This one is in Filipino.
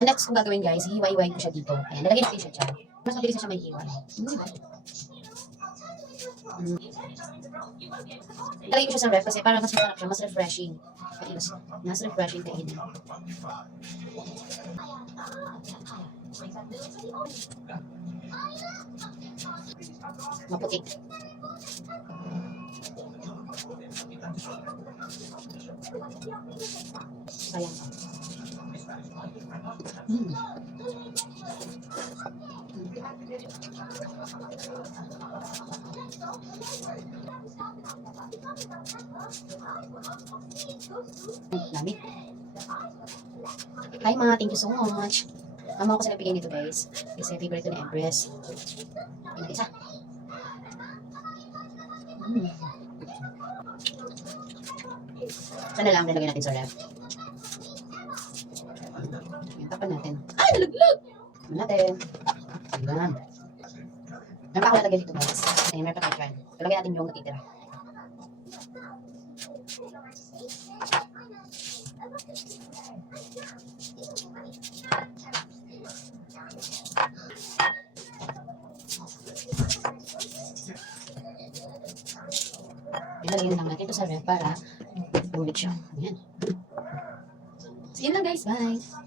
Next kong gagawin guys, hiwa-hiwain ko siya dito. Ayan, nalagay natin siya dyan. Mas mabilis na siya may hiwa. Diba? Nalagay ko siya sa ref kasi para mas masarap siya, mas refreshing. Mas refreshing kainin. Maputi. Sayang. Dami. Hi ma, thank you so much. Mama ko sila bigay nito guys. Kasi favorite ko ni Empress. Yan isa. Sana lang nilagay natin sa ref. Yan, tapan natin. Ay, nalaglag! Tapan natin. Ayan. Meron pa ako lalagay dito guys. Ayan, meron pa tayo dyan. Talagay natin yung natitira. Ilalagay na lang natin ito sa ref para ulit siya. Ayan. So, yun lang guys. Bye!